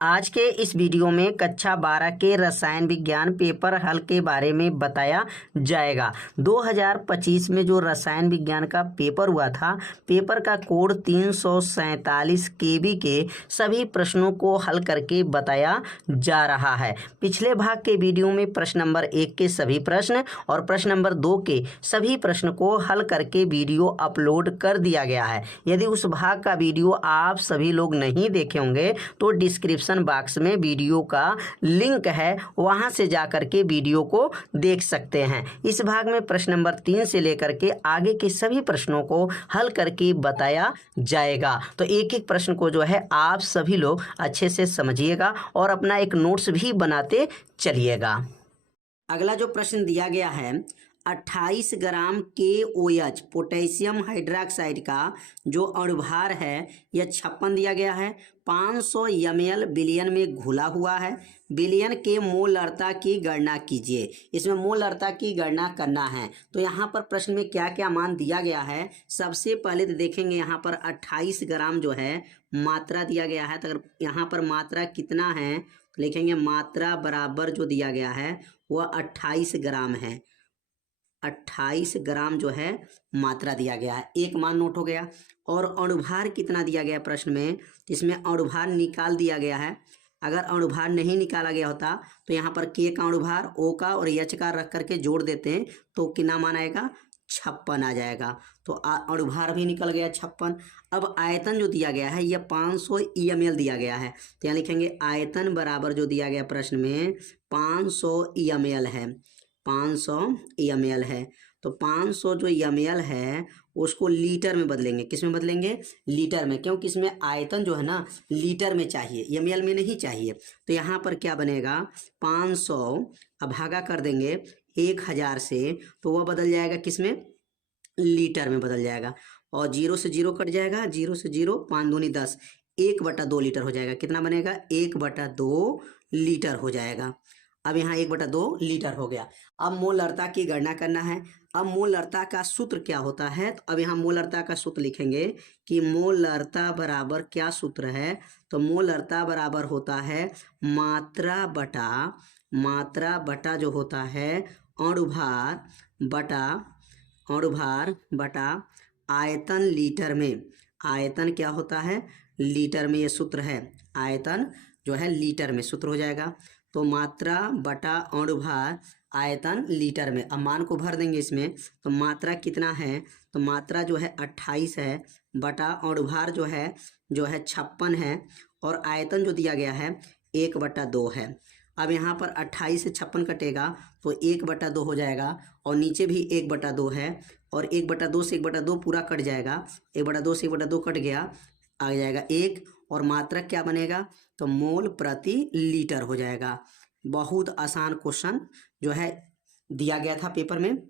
आज के इस वीडियो में कक्षा 12 के रसायन विज्ञान पेपर हल के बारे में बताया जाएगा। 2025 में जो रसायन विज्ञान का पेपर हुआ था, पेपर का कोड 347 केबी के सभी प्रश्नों को हल करके बताया जा रहा है। पिछले भाग के वीडियो में प्रश्न नंबर 1 के सभी प्रश्न और प्रश्न नंबर 2 के सभी प्रश्न को हल करके वीडियो अपलोड कर दिया गया है। यदि उस भाग का वीडियो आप सभी लोग नहीं देखे होंगे तो डिस्क्रिप्शन बॉक्स में वीडियो का लिंक है, वहां से जाकर के वीडियो को देख सकते हैं। इस भाग में प्रश्न नंबर 3 से लेकर के आगे के सभी प्रश्नों को हल करके बताया जाएगा। तो एक एक प्रश्न को जो है आप सभी लोग अच्छे से समझिएगा और अपना एक नोट्स भी बनाते चलिएगा। अगला जो प्रश्न दिया गया है, 28 ग्राम KOH पोटेशियम हाइड्रोक्साइड का जो अणुभार है यह 56 दिया गया है। 500 ml विलयन में घुला हुआ है। विलयन के मोलरता की गणना कीजिए। इसमें मोलरता की गणना करना है। तो यहाँ पर प्रश्न में क्या क्या मान दिया गया है, सबसे पहले तो देखेंगे यहाँ पर 28 ग्राम जो है मात्रा दिया गया है। तो अगर यहाँ पर मात्रा कितना है लिखेंगे, मात्रा बराबर जो दिया गया है वह 28 ग्राम है। 28 ग्राम जो है मात्रा दिया गया है, एक मान नोट हो गया। और अणुभार कितना दिया गया प्रश्न में, इसमें अणुभार निकाल दिया गया है। अगर अणुभार नहीं निकाला गया होता तो यहाँ पर K का अणुभार, O का और H का रख करके जोड़ देते हैं तो कितना मान आएगा, 56 आ जाएगा। तो अणुभार भी निकल गया 56। अब आयतन जो दिया गया है यह 500 ml दिया गया है। तो यहाँ लिखेंगे आयतन बराबर जो दिया गया प्रश्न में 500 ml है। 500 ml है। तो 500 जो ml है उसको लीटर में बदलेंगे। किस में बदलेंगे, लीटर में, क्योंकि इसमें आयतन जो है ना लीटर में चाहिए, ml में नहीं चाहिए। तो यहाँ पर क्या बनेगा, 500 अब भागा कर देंगे 1000 से तो वह बदल जाएगा किस में, लीटर में बदल जाएगा। और 0 से 0 कट जाएगा, 0 से 0, 5 दूनी 10, 1/2 लीटर हो जाएगा। कितना बनेगा, 1/2 लीटर हो जाएगा। अब यहाँ 1/2 लीटर हो गया। अब मोलरता की गणना करना है। अब मोलरता का सूत्र क्या होता है, तो अब यहाँ मोलरता का सूत्र लिखेंगे कि मोलरता बराबर क्या सूत्र है, तो मोलरता बराबर होता है मात्रा बटा जो होता है अणुभार बटा आयतन लीटर में। आयतन क्या होता है, लीटर में, ये सूत्र है। आयतन जो है लीटर में सूत्र हो जाएगा। तो मात्रा बटा अणुभार आयतन लीटर में। अब मान को भर देंगे इसमें, तो मात्रा कितना है, तो मात्रा जो है 28 है बटा अणुभार जो है 56 है और आयतन जो दिया गया है 1/2 है। अब यहाँ पर 28 से 56 कटेगा तो 1/2 हो जाएगा और नीचे भी 1/2 है और 1/2 से 1/2 पूरा कट जाएगा। 1/2 से 1/2 कट गया, आ जाएगा 1 और मात्रा क्या बनेगा, तो मोल प्रति लीटर हो जाएगा। बहुत आसान क्वेश्चन जो है दिया गया था पेपर में,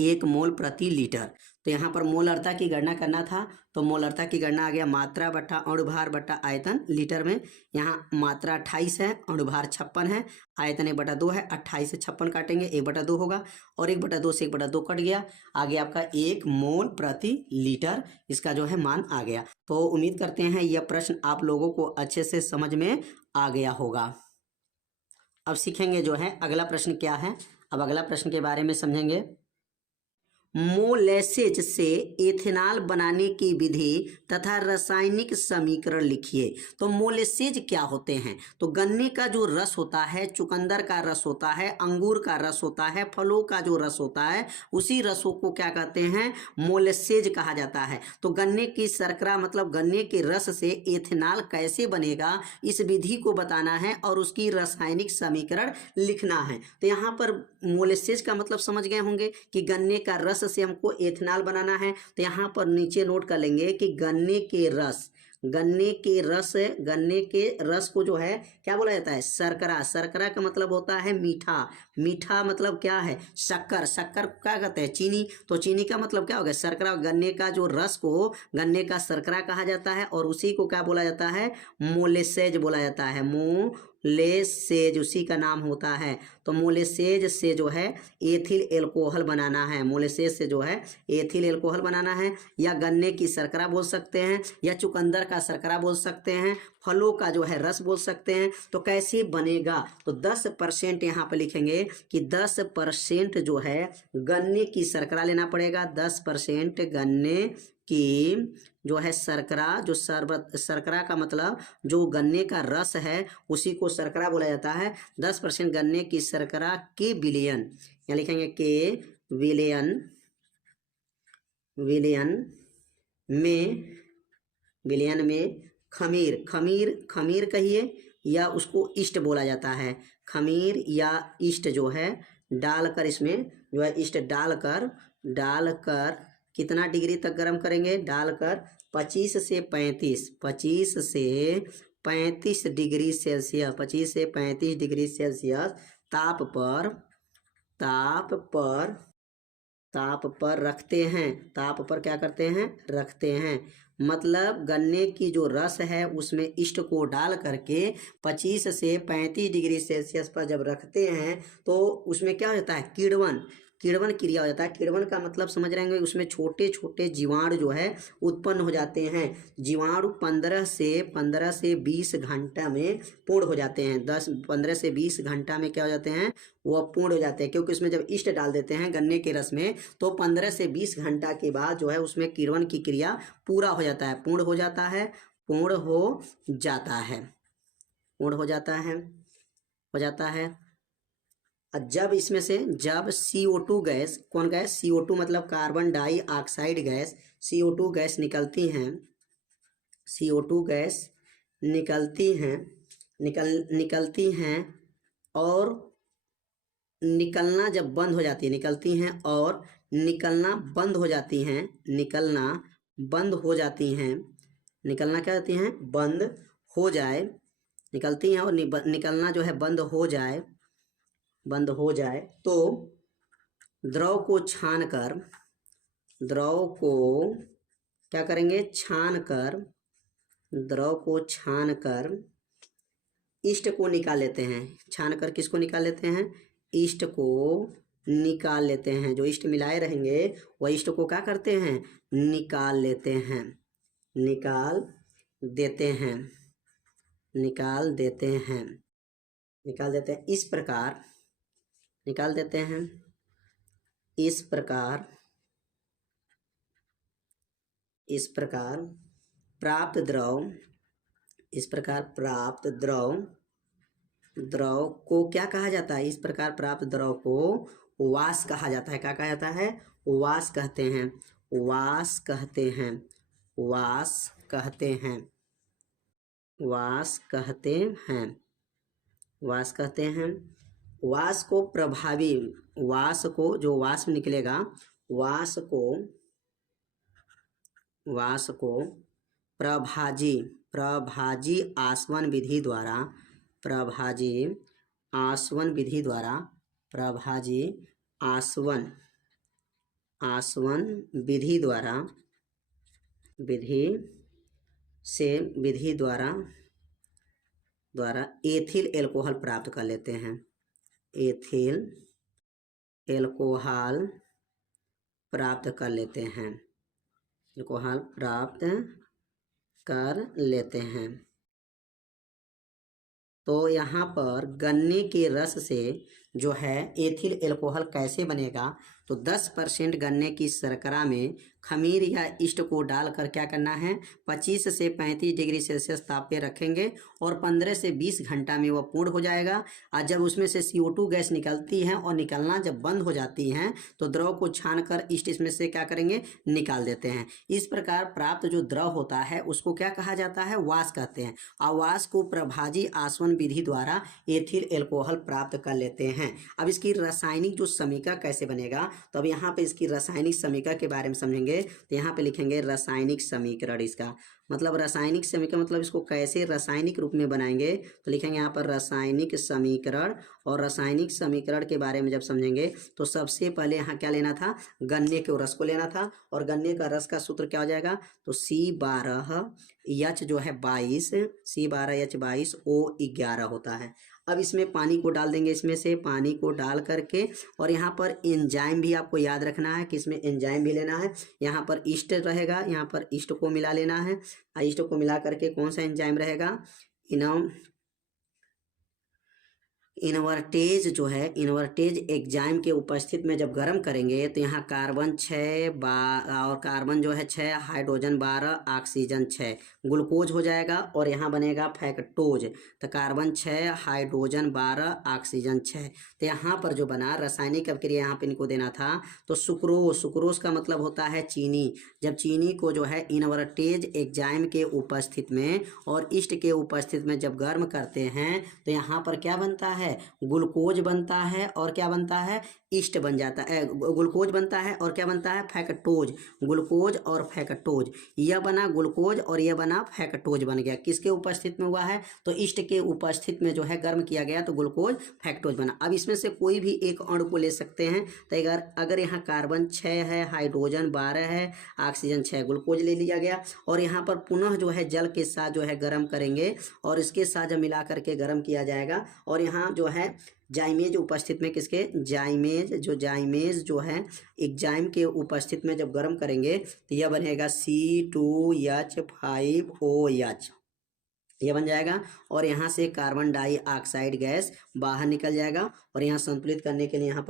1 मोल प्रति लीटर। तो यहाँ पर मोलरता की गणना करना था, तो मोलरता की गणना आ गया मात्रा बटा अणुभार बटा आयतन लीटर में। यहाँ मात्रा 28 है, अणुभार 56 है, आयतन 1/2 है। 28 से 56 काटेंगे 1/2 होगा और 1/2 से 1/2 कट गया, आगे आपका 1 मोल प्रति लीटर इसका जो है मान आ गया। तो उम्मीद करते हैं यह प्रश्न आप लोगों को अच्छे से समझ में आ गया होगा। अब सीखेंगे जो है अगला प्रश्न क्या है। अब अगला प्रश्न के बारे में समझेंगे। मोलेसेज से एथेनॉल बनाने की विधि तथा रासायनिक समीकरण लिखिए। तो मोलेसेज क्या होते हैं, तो गन्ने का जो रस होता है, चुकंदर का रस होता है, अंगूर का रस होता है, फलों का जो रस होता है, उसी रसों को क्या कहते हैं, मोलेसेज कहा जाता है। तो गन्ने की शर्करा मतलब गन्ने के रस से एथेनॉल कैसे बनेगा, इस विधि को बताना है और उसकी रासायनिक समीकरण लिखना है। तो यहाँ पर मोलेसेज का मतलब समझ गए होंगे कि गन्ने का रस से हमको एथेनॉल बनाना है। तो यहाँ पर नीचे नोट कर लेंगे कि गन्ने के रस को जो है क्या बोला जाता है, शर्करा। शर्करा का मतलब होता है मीठा। मीठा मतलब क्या है, शक्कर। शक्कर को क्या कहते हैं, चीनी। तो चीनी का मतलब क्या हो गया, शर्करा। गन्ने का जो रस को गन्ने का शर्करा कहा जाता है और उसी को क्या बोला जाता है, मोलेसेज बोला जाता है। मोलेसेज उसी का नाम होता है। तो मोलेसेज से जो है एथिल एल्कोहल बनाना है, मोलेसेज से जो है एथिल एल्कोहल बनाना है, या गन्ने की शर्करा बोल सकते हैं, या चुकंदर का शर्करा बोल सकते हैं, फलों का जो है रस बोल सकते हैं। तो कैसे बनेगा, तो 10% यहाँ पर लिखेंगे कि 10% जो है गन्ने की शर्करा लेना पड़ेगा। 10% गन्ने की जो है शर्करा, जो शर्करा का मतलब जो गन्ने का रस है उसी को शर्करा बोला जाता है। 10% गन्ने की शर्करा के विलयन, यहाँ लिखेंगे के विलयन में खमीर कहिए, या उसको ईस्ट बोला जाता है। खमीर या ईस्ट जो है डालकर, इसमें जो है ईस्ट डालकर कितना डिग्री तक गर्म करेंगे, डालकर 25 से 35 डिग्री सेल्सियस, 25 से 35 डिग्री सेल्सियस ताप पर रखते हैं। ताप पर क्या करते हैं, रखते हैं। मतलब गन्ने की जो रस है उसमें ईस्ट को डाल करके 25 से 35 डिग्री सेल्सियस पर जब रखते हैं तो उसमें क्या होता है, किण्वन क्रिया हो जाता है। किण्वन का मतलब समझ रहे होंगे, उसमें छोटे छोटे जीवाणु जो है उत्पन्न हो जाते हैं। जीवाणु 15 से 20 घंटा में पूर्ण हो जाते हैं। 15 से 20 घंटा में क्या हो जाते हैं, वह पूर्ण हो जाते हैं, क्योंकि उसमें जब ईस्ट डाल देते हैं गन्ने के रस में तो 15 से 20 घंटा के बाद जो है उसमें किण्वन की क्रिया पूरा हो जाता है, पूर्ण हो जाता है। जब इसमें से जब CO2 गैस, कौन गैस, CO2 मतलब carbon dioxide gas, CO2 gas निकलती हैं, CO2 गैस निकलती हैं और निकलना जब बंद हो जाती है, निकलती हैं और निकलना बंद हो जाती हैं, निकलना क्या होती हैं, बंद हो जाए, निकलती हैं और निकलना जो है बंद हो जाए तो द्रव को क्या करेंगे, द्रव को छानकर ईस्ट को निकाल लेते हैं। छानकर किसको निकाल लेते हैं, ईस्ट को निकाल लेते हैं। जो ईस्ट मिलाए रहेंगे वह ईस्ट को क्या करते हैं, निकाल देते हैं। इस प्रकार प्राप्त द्रव को क्या कहा जाता है, इस प्रकार प्राप्त द्रव को वाष्प कहा जाता है। क्या कहा जाता है, वाष्प कहते हैं। वाष्प को जो वाष्प निकलेगा, वाष्प को प्रभाजी आसवन विधि द्वारा एथिल एल्कोहल प्राप्त कर लेते हैं। एथिल एल्कोहल प्राप्त कर लेते हैं। तो यहाँ पर गन्ने के रस से जो है एथिल एल्कोहल कैसे बनेगा, तो 10% गन्ने की शर्करा में खमीर या ईस्ट को डालकर क्या करना है, 25 से 35 डिग्री सेल्सियस ताप पे रखेंगे और 15 से 20 घंटा में वह पूर्ण हो जाएगा। और जब उसमें से CO2 गैस निकलती है और निकलना जब बंद हो जाती हैं तो द्रव को छानकर ईस्ट इसमें से क्या करेंगे, निकाल देते हैं। इस प्रकार प्राप्त जो द्रव होता है उसको क्या कहा जाता है, वाष्प कहते हैं। और वाष्प को प्रभाजी आसवन विधि द्वारा एथिल एल्कोहल प्राप्त कर लेते हैं। अब इसकी रासायनिक जो समीकरण कैसे बनेगा, तो अब यहाँ पे इसकी रासायनिक समीकरण के बारे में समझेंगे। तो यहाँ पे लिखेंगे रासायनिक समीकरण इसका। मतलब रासायनिक समीकरण मतलब इसको कैसे रासायनिक रूप में बनाएंगे, तो लिखेंगे यहाँ पर रासायनिक समीकरण। और रासायनिक समीकरण के बारे में जब समझेंगे तो सबसे पहले यहाँ क्या लेना था, गन्ने के रस को लेना था। और गन्ने का रस का सूत्र क्या हो जाएगा, तो C12H जो है 22, C12H22 O11 होता है। अब इसमें पानी को डाल देंगे, इसमें से पानी को डाल करके, और यहाँ पर एंजाइम भी आपको याद रखना है कि इसमें एंजाइम भी लेना है। यहाँ पर ईस्ट रहेगा, यहाँ पर ईस्ट को मिला लेना है। ईस्ट को मिला करके कौन सा एंजाइम रहेगा, इनवर्टेज जो है, इनवर्टेज एग्जाइम के उपस्थित में जब गर्म करेंगे तो यहाँ कार्बन 6 और कार्बन जो है 6, हाइड्रोजन 12, ऑक्सीजन 6, ग्लूकोज हो जाएगा। और यहाँ बनेगा फैक्टोज, तो कार्बन 6, हाइड्रोजन 12, ऑक्सीजन 6। तो यहाँ पर जो बना रासायनिक अभिक्रिया यहाँ पे इनको देना था, तो सुक्रोज, सुक्रोज का मतलब होता है चीनी। जब चीनी को जो है इनवर्टेज एग्जाइम के उपस्थित में और ईस्ट के उपस्थित में जब गर्म करते हैं तो यहाँ पर क्या बनता है, ग्लूकोज बनता है। और क्या बनता है, ईस्ट बन जाता है, ग्लूकोज बनता है। और क्या बनता है, फैक्टोज, ग्लूकोज और फैक्टोज। यह बना ग्लूकोज और यह बना फैक्टोज बन गया। किसके उपस्थित में हुआ है, तो ईस्ट के उपस्थित में जो है गर्म किया गया तो ग्लूकोज फैक्टोज बना। अब इसमें से कोई भी एक अणु को ले सकते हैं, तो अगर यहाँ कार्बन 6 है, हाइड्रोजन 12 है, ऑक्सीजन 6, ग्लूकोज ले लिया गया। और यहाँ पर पुनः जो है जल के साथ जो है गर्म करेंगे और इसके साथ जब मिला करके गर्म किया जाएगा। और यहाँ जो है जाइमेज उपस्थित में, किसके, जाइमेज जो है एग्जाइम के उपस्थित में जब गर्म करेंगे तो यह बनेगा C2H5OH, ये बन जाएगा। और यहाँ से कार्बन डाइऑक्साइड गैस बाहर निकल जाएगा। और यहाँ संतुलित करने के लिए यहाँ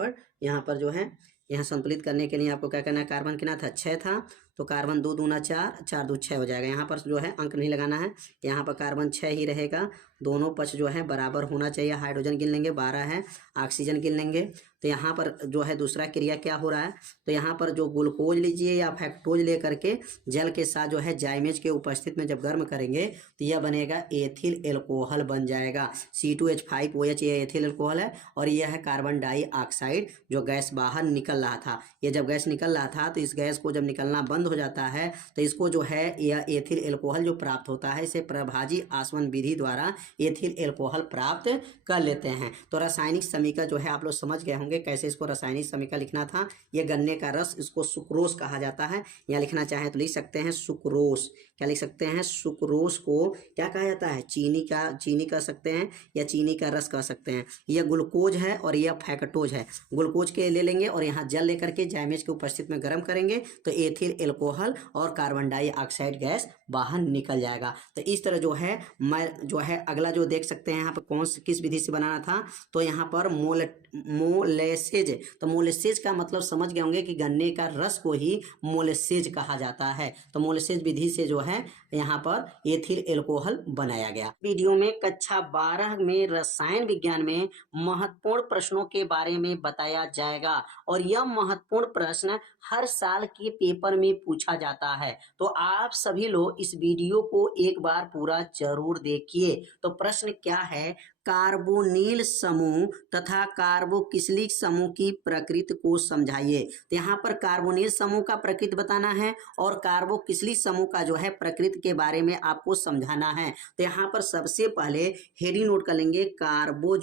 पर जो है, यहाँ संतुलित करने के लिए आपको क्या करना है, कार्बन कितना था, 6 था, तो कार्बन 2 दूना 4, 4 2 6 हो जाएगा। यहाँ पर जो है अंक नहीं लगाना है, यहाँ पर कार्बन 6 ही रहेगा। दोनों पक्ष जो है बराबर होना चाहिए। हाइड्रोजन गिन लेंगे, 12 है, ऑक्सीजन गिन लेंगे। तो यहाँ पर जो है दूसरा क्रिया क्या हो रहा है, तो यहाँ पर जो ग्लूकोज लीजिए या फैक्टोज ले करके जल के साथ जो है जाइमेज के उपस्थित में जब गर्म करेंगे तो यह बनेगा एथिल एल्कोहल बन जाएगा। C2H5OH ये एथिल एल्कोहल है। और यह है कार्बन डाइऑक्साइड जो गैस बाहर निकल रहा था। ये जब गैस निकल रहा था तो इस गैस को जब निकलना बंद हो जाता है तो इसको जो है यह एथिल एल्कोहल जो प्राप्त होता है, इसे प्रभाजी आसवन विधि द्वारा एथिल एल्कोहल प्राप्त कर लेते हैं। तो रासायनिक समीकरण जो है आप लोग समझ गए होंगे कैसे इसको रासायनिक समीकरण लिखना था। ये गन्ने का रस, इसको सुक्रोस कहा जाता है। यहाँ लिखना चाहे तो लिख सकते हैं सुक्रोस। क्या लिख सकते हैं, सुक्रोस को क्या कहा जाता है, चीनी कह सकते हैं या चीनी का रस कह सकते हैं। यह ग्लूकोज है और यह फैक्टोज है। ग्लूकोज के ले लेंगे और यहाँ जल लेकर के जाइमेज के उपस्थित में गर्म करेंगे तो एथिल एल्कोहल और कार्बन डाइऑक्साइड गैस बाहर निकल जाएगा। तो इस तरह जो है मैं जो है अगला जो देख सकते हैं यहाँ पर किस विधि से बनाना था, तो यहाँ पर मोलेसेज। तो मोलेसेज का मतलब समझ गए होंगे कि गन्ने का रस को ही मोलेसेज कहा जाता है। तो मोलेसेज विधि से जो है यहाँ पर एथिल एल्कोहल बनाया गया। वीडियो में कक्षा 12 में रसायन विज्ञान में महत्वपूर्ण प्रश्नों के बारे में बताया जाएगा। और यह महत्वपूर्ण प्रश्न हर साल के पेपर में पूछा जाता है। तो आप सभी लोग इस वीडियो को एक बार पूरा जरूर देखिए। तो प्रश्न क्या है, कार्बोनिल समूह तथा कार्बोक्सिलिक समूह की प्रकृति को समझाइए। तो यहाँ पर कार्बोनिल समूह का प्रकृति बताना है और कार्बोक्सिलिक समूह का जो है प्रकृति के बारे में आपको समझाना है। तो यहाँ पर सबसे पहले हेडिंग नोट कर लेंगे, कार्बो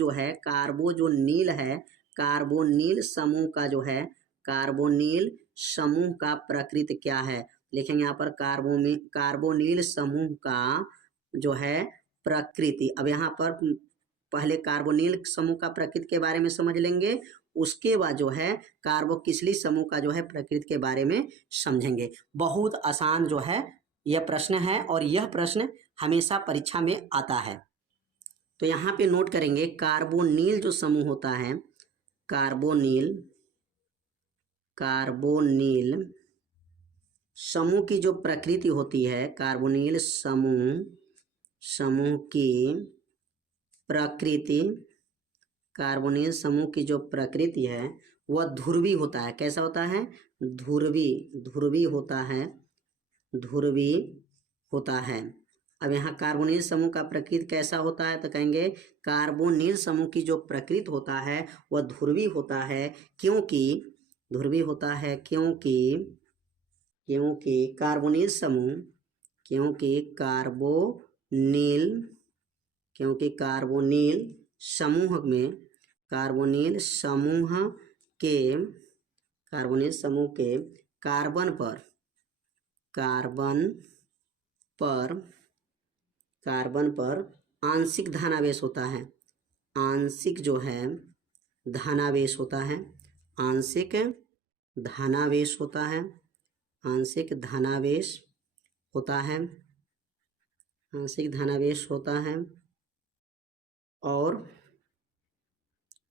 जो नील है, कार्बोनिल समूह का जो है, कार्बोनिल समूह का प्रकृति क्या है, लिखेंगे यहाँ पर कार्बोनिल समूह का जो है प्रकृति। अब यहाँ पर पहले कार्बोनिल समूह का प्रकृति के बारे में समझ लेंगे, उसके बाद जो है कार्बोक्सिलिक समूह का जो है प्रकृति के बारे में समझेंगे। बहुत आसान जो है यह प्रश्न है और यह प्रश्न हमेशा परीक्षा में आता है। तो यहाँ पे नोट करेंगे, कार्बोनिल जो समूह होता है, कार्बोनिल समूह की जो प्रकृति होती है, कार्बोनिल समूह की प्रकृति, कार्बोनिल समूह की जो प्रकृति है वह ध्रुवी होता है। कैसा होता है, ध्रुवी होता है। अब यहाँ कार्बोनिल समूह का प्रकृति कैसा होता है, तो कहेंगे कार्बोनिल समूह की जो प्रकृति होता है वह ध्रुवी होता है, क्योंकि कार्बोनिल क्योंकि कार्बोनिल समूह के कार्बन पर आंशिक धनावेश होता है। आंशिक धनावेश होता है। आंशिक धनावेश होता है। आंशिक धनावेश होता है। और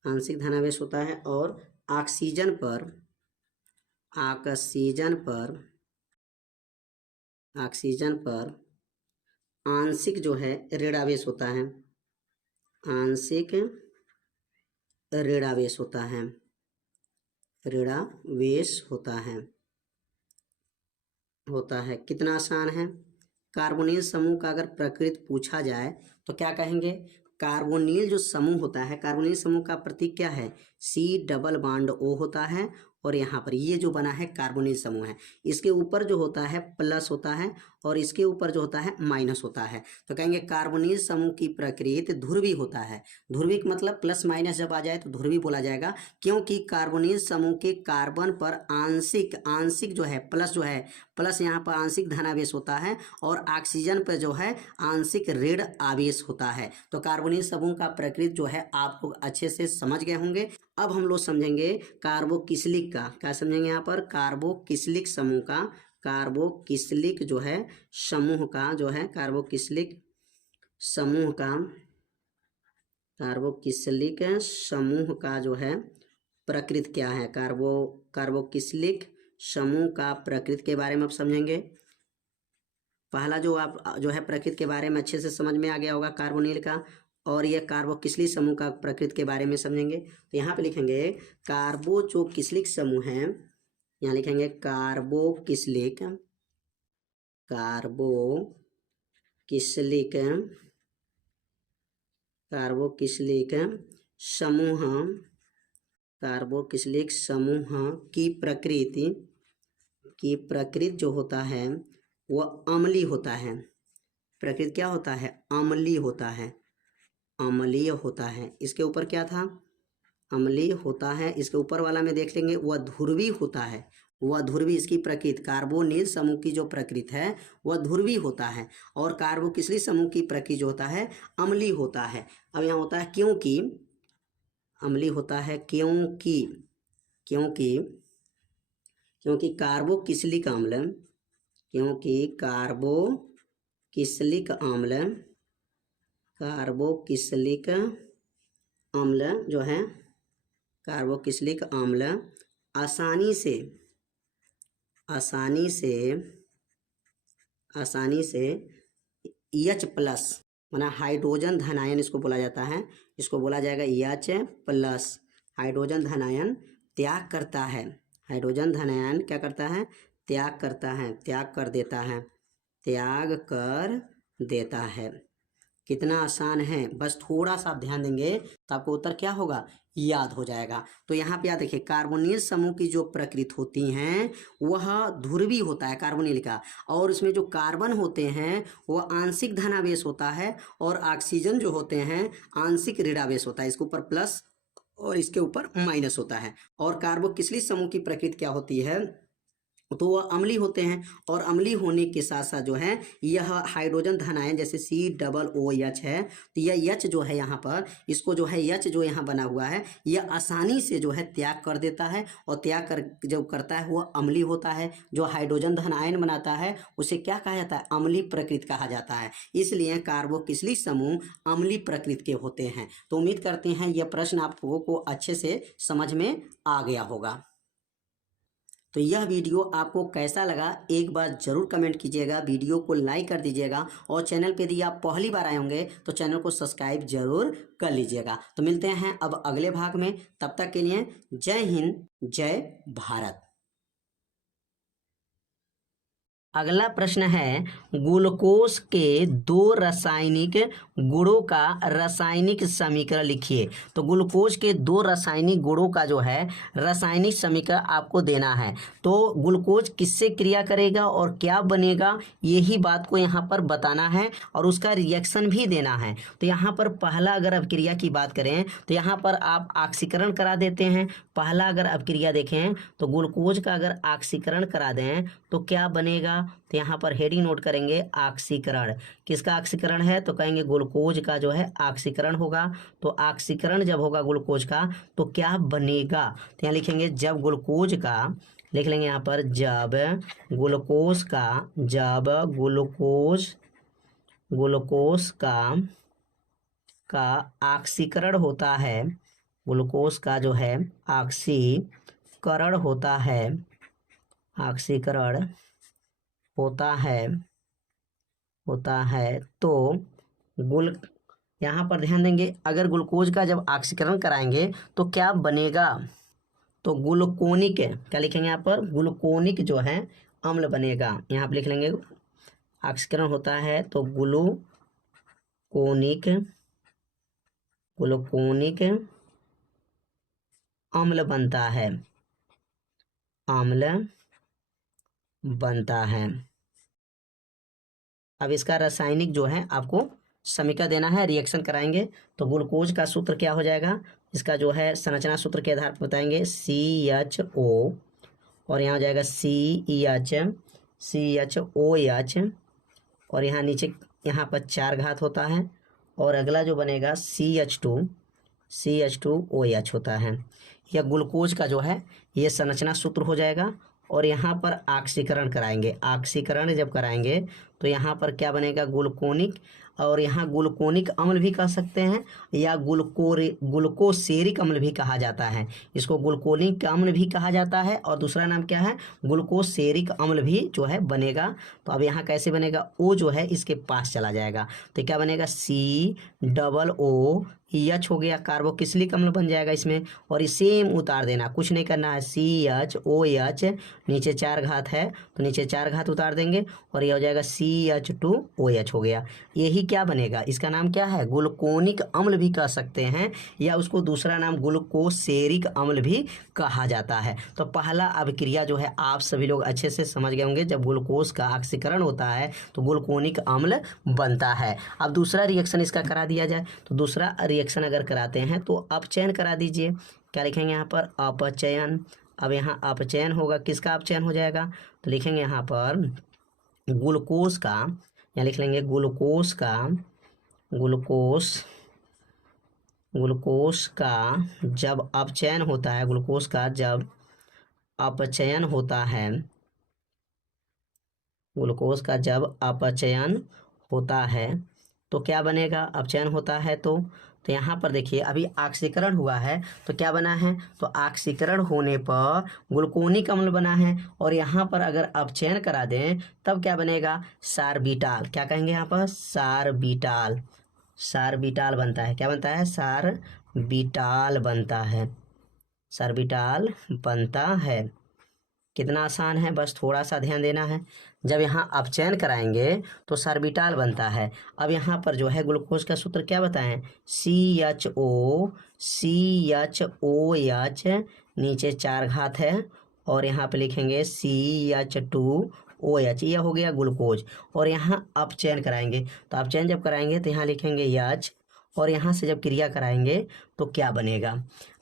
आंशिक धनावेश होता है और ऑक्सीजन पर आंशिक ऋणावेश होता है। आंशिक ऋणावेश होता है। कितना आसान है। कार्बोनिल समूह का अगर प्रकृति पूछा जाए तो क्या कहेंगे? कार्बोनिल जो समूह होता है, कार्बोनिल समूह का प्रतीक क्या है? C+O होता है। और यहाँ पर ये जो बना है कार्बोनिल समूह है, इसके ऊपर जो होता है प्लस होता है और इसके ऊपर जो होता है माइनस होता है। तो कहेंगे कार्बोनिल समूह की प्रकृति ध्रुवी होता है। ध्रुवी मतलब प्लस माइनस जब आ जाए तो ध्रुवी बोला जाएगा, क्योंकि कार्बोनिल समूह के कार्बन पर आंशिक प्लस यहाँ पर आंशिक धनावेश होता है और ऑक्सीजन पर आंशिक ऋण आवेश होता है। तो कार्बोनिल समूह का प्रकृति आप लोग अच्छे से समझ गए होंगे। अब हम लोग समझेंगे कार्बोक्सिलिक का। क्या समझेंगे यहाँ पर? कार्बोक्सिलिक समूह का। कार्बोक्सिलिक समूह का प्रकृति क्या है? कार्बोक्सिलिक समूह का प्रकृति के बारे में अब समझेंगे। पहला आप प्रकृति के बारे में अच्छे से समझ में आ गया होगा कार्बोनिल का, और यह कार्बोक्सिलिक समूह का प्रकृति के बारे में समझेंगे। तो यहाँ पे लिखेंगे कार्बोक्सिलिक समूह है। यहाँ लिखेंगे कार्बोक्सिलिक समूह की प्रकृति जो होता है वह अम्लीय होता है। प्रकृति क्या होता है? अम्लीय होता है। इसके ऊपर क्या था? अम्लीय होता है। इसके ऊपर वाला में देख लेंगे वह ध्रुवी होता है। इसकी प्रकृति, कार्बोनिल समूह की जो प्रकृति है वह ध्रुवी होता है और कार्बोक्सिलिक समूह की प्रकृति जो होता है अम्लीय होता है। अब यहाँ होता है क्योंकि अम्लीय होता है, क्योंकि कार्बोक्सिलिक अम्ल आसानी से H+ माना हाइड्रोजन धनायन इसको बोला जाता है। इसको बोला जाएगा H+। हाइड्रोजन धनायन त्याग करता है। हाइड्रोजन धनायन क्या करता है? त्याग कर देता है। कितना आसान है। बस थोड़ा सा आप ध्यान देंगे तो आपको उत्तर क्या होगा? याद हो जाएगा। तो यहाँ पे याद देखिए, कार्बोनिल समूह की जो प्रकृति होती हैं वह ध्रुवी होता है कार्बोनिल का, और उसमें जो कार्बन होते हैं वह आंशिक धनावेश होता है और ऑक्सीजन जो होते हैं आंशिक ऋणावेश होता है। इसके ऊपर प्लस और इसके ऊपर माइनस होता है। और कार्बोक्सिलिक समूह की प्रकृति क्या होती है? तो वह अम्लीय होते हैं, और अम्लीय होने के साथ साथ यह हाइड्रोजन धनायन जैसे COOH है, तो यह H यहाँ पर इसको H यहाँ बना हुआ है, यह आसानी से त्याग कर देता है, और त्याग कर जब करता है वह अम्लीय होता है। जो हाइड्रोजन धनायन बनाता है उसे क्या कहा जाता है? अम्लीय प्रकृति कहा जाता है। इसलिए कार्बोक्सिलिक समूह अम्लीय प्रकृति के होते हैं। तो उम्मीद करते हैं यह प्रश्न आप लोगों को अच्छे से समझ में आ गया होगा। तो यह वीडियो आपको कैसा लगा एक बार जरूर कमेंट कीजिएगा। वीडियो को लाइक कर दीजिएगा, और चैनल पे यदि आप पहली बार आए होंगे तो चैनल को सब्सक्राइब जरूर कर लीजिएगा। तो मिलते हैं अब अगले भाग में। तब तक के लिए जय हिंद, जय भारत। अगला प्रश्न है, ग्लूकोज के दो रासायनिक गुणों का रासायनिक समीकरण लिखिए। तो ग्लूकोज के दो रासायनिक गुणों का जो है रासायनिक समीकरण आपको देना है। तो ग्लूकोज किससे क्रिया करेगा और क्या बनेगा, यही बात को यहाँ पर बताना है और उसका रिएक्शन भी देना है। तो यहाँ पर पहला अगर अपक्रिया की बात करें तो यहाँ पर आप ऑक्सीकरण करा देते हैं। पहला अगर अपक्रिया देखें तो ग्लूकोज का अगर ऑक्सीकरण करा दें तो क्या बनेगा, तो यहाँ पर हेडिंग नोट करेंगे ऑक्सीकरण। किसका ऑक्सीकरण है, तो कहेंगे ग्लूकोज का जो है ऑक्सीकरण होगा। तो ऑक्सीकरण जब होगा ग्लूकोज का तो क्या बनेगा, तो यहाँ लिखेंगे जब ग्लूकोज का, लिख लेंगे यहाँ पर जब ग्लूकोज का ऑक्सीकरण होता है, ग्लूकोज का जो है ऑक्सीकरण होता है तो यहाँ पर ध्यान देंगे, अगर ग्लूकोज का जब ऑक्सीकरण कराएंगे तो क्या बनेगा, तो ग्लूकोनिक, क्या लिखेंगे यहाँ पर, ग्लूकोनिक जो है अम्ल बनेगा। यहाँ पर लिख लेंगे ऑक्सीकरण होता है तो ग्लूकोनिक अम्ल बनता है। अब इसका रासायनिक जो है आपको समीकरण देना है, रिएक्शन कराएंगे। तो ग्लूकोज का सूत्र क्या हो जाएगा, इसका जो है संरचना सूत्र के आधार पर बताएंगे CHO, और यहाँ हो जाएगा CHOH, और यहाँ नीचे यहाँ पर 4 घात होता है, और अगला जो बनेगा CH2OH होता है। यह ग्लूकोज का जो है ये संरचना सूत्र हो जाएगा। और यहाँ पर ऑक्सीकरण कराएंगे, ऑक्सीकरण जब कराएंगे तो यहाँ पर क्या बनेगा, ग्लूकोनिक, और यहाँ ग्लूकोनिक अम्ल भी कह सकते हैं या ग्लूकोसेरिक अम्ल भी कहा जाता है। इसको ग्लूकोनिक अम्ल भी कहा जाता है और दूसरा नाम क्या है, ग्लूकोसेरिक अम्ल भी जो है बनेगा। तो अब यहाँ कैसे बनेगा, O जो है इसके पास चला जाएगा तो क्या बनेगा, COOH हो गया, कार्बोक्सिलिक अम्ल बन जाएगा इसमें। और सेम उतार देना, कुछ नहीं करना है, CHOH, नीचे 4 घात है तो नीचे 4 घात उतार देंगे और यह हो जाएगा CH2OH हो गया। यही क्या बनेगा, इसका नाम क्या है, ग्लूकोनिक अम्ल भी कह सकते हैं या उसको दूसरा नाम ग्लूकोसेरिक अम्ल भी कहा जाता है। तो पहला अभिक्रिया जो है आप सभी लोग अच्छे से समझ गए होंगे, जब ग्लूकोज का ऑक्सीकरण होता है तो ग्लूकोनिक अम्ल बनता है। अब दूसरा रिएक्शन इसका करा दिया जाए, तो दूसरा रिएक्शन अगर कराते हैं तो अपचयन करा दीजिए। क्या लिखेंगे यहाँ पर, अपचयन। अब यहाँ अपचयन होगा, किसका अपचयन हो जाएगा, तो लिखेंगे यहाँ पर ग्लूकोज का, यहाँ लिख लेंगे ग्लूकोज का जब अपचयन होता है, ग्लूकोज का जब अपचयन होता है, ग्लूकोज का जब अपचयन होता है तो क्या बनेगा, अपचयन होता है तो यहाँ पर देखिए अभी ऑक्सीकरण हुआ है तो क्या बना है, तो ऑक्सीकरण होने पर ग्लूकोनिक अम्ल बना है। और यहाँ पर अगर अपचयन करा दें तब क्या बनेगा, सारबीटाल। क्या कहेंगे यहाँ पर, सारबीटाल बनता है। क्या बनता है, सारबीटाल बनता है। कितना आसान है, बस थोड़ा सा ध्यान देना है। जब यहाँ अपचयन कराएंगे तो सारबीटाल बनता है। अब यहाँ पर जो है ग्लूकोज का सूत्र क्या बताएं, CHOH, नीचे 4 घात है और यहाँ पे लिखेंगे CH2OH, यह हो गया ग्लूकोज। और यहाँ अपचयन कराएंगे तो अपचयन जब कराएंगे तो यहाँ लिखेंगे H, और यहाँ से जब क्रिया कराएंगे तो क्या बनेगा,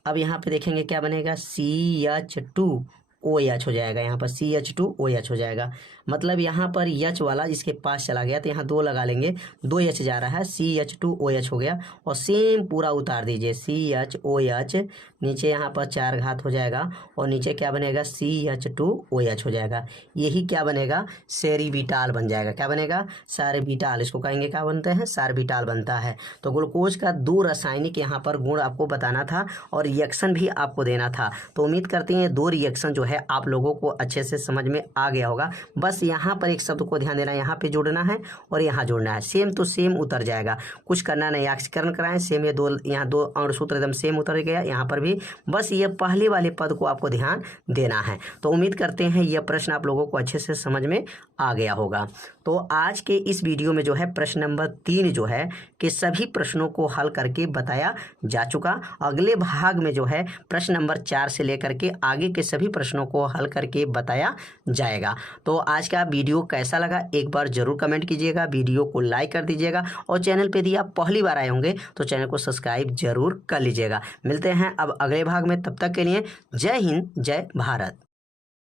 अब यहाँ पे देखेंगे क्या बनेगा, CH2OH हो जाएगा। यहाँ पर CH2OH हो जाएगा, मतलब यहाँ पर H वाला इसके पास चला गया तो यहाँ 2 लगा लेंगे, 2 H जा रहा है, CH2OH हो गया। और सेम पूरा उतार दीजिए, CHOH, नीचे यहाँ पर 4 घात हो जाएगा और नीचे क्या बनेगा, CH2OH हो जाएगा। यही क्या बनेगा, सेरीबिटाल बन जाएगा। क्या बनेगा, सारबीटाल, इसको कहेंगे क्या बनते हैं, सारबीटाल बनता है। तो ग्लूकोज का 2 रासायनिक यहाँ पर गुण आपको बताना था और रिएक्शन भी आपको देना था। तो उम्मीद करते हैं 2 रिएक्शन जो है आप लोगों को अच्छे से समझ में आ गया होगा। बस बस यहाँ पर एक शब्द को ध्यान देना, यहाँ पे जोड़ना है और यहाँ जोड़ना है, सेम टू सेम उतर जाएगा, कुछ करना नहीं, आक्षेपण कराएं सेम, ये दो यहाँ दो और सूत्र एकदम सेम उतर गया, यहाँ पर भी बस ये पहले वाले पद को आपको ध्यान देना है। तो उम्मीद करते हैं यह प्रश्न आप लोगों को अच्छे से समझ में आ गया होगा। तो आज के इस वीडियो में जो है प्रश्न नंबर 3 जो है कि सभी प्रश्नों को हल करके बताया जा चुका। अगले भाग में जो है प्रश्न नंबर 4 से लेकर के आगे के सभी प्रश्नों को हल करके बताया जाएगा। तो आज का वीडियो कैसा लगा एक बार जरूर कमेंट कीजिएगा, वीडियो को लाइक कर दीजिएगा और चैनल पे यदि आप पहली बार आए होंगे तो चैनल को सब्सक्राइब जरूर कर लीजिएगा। मिलते हैं अब अगले भाग में, तब तक के लिए जय हिंद, जय भारत।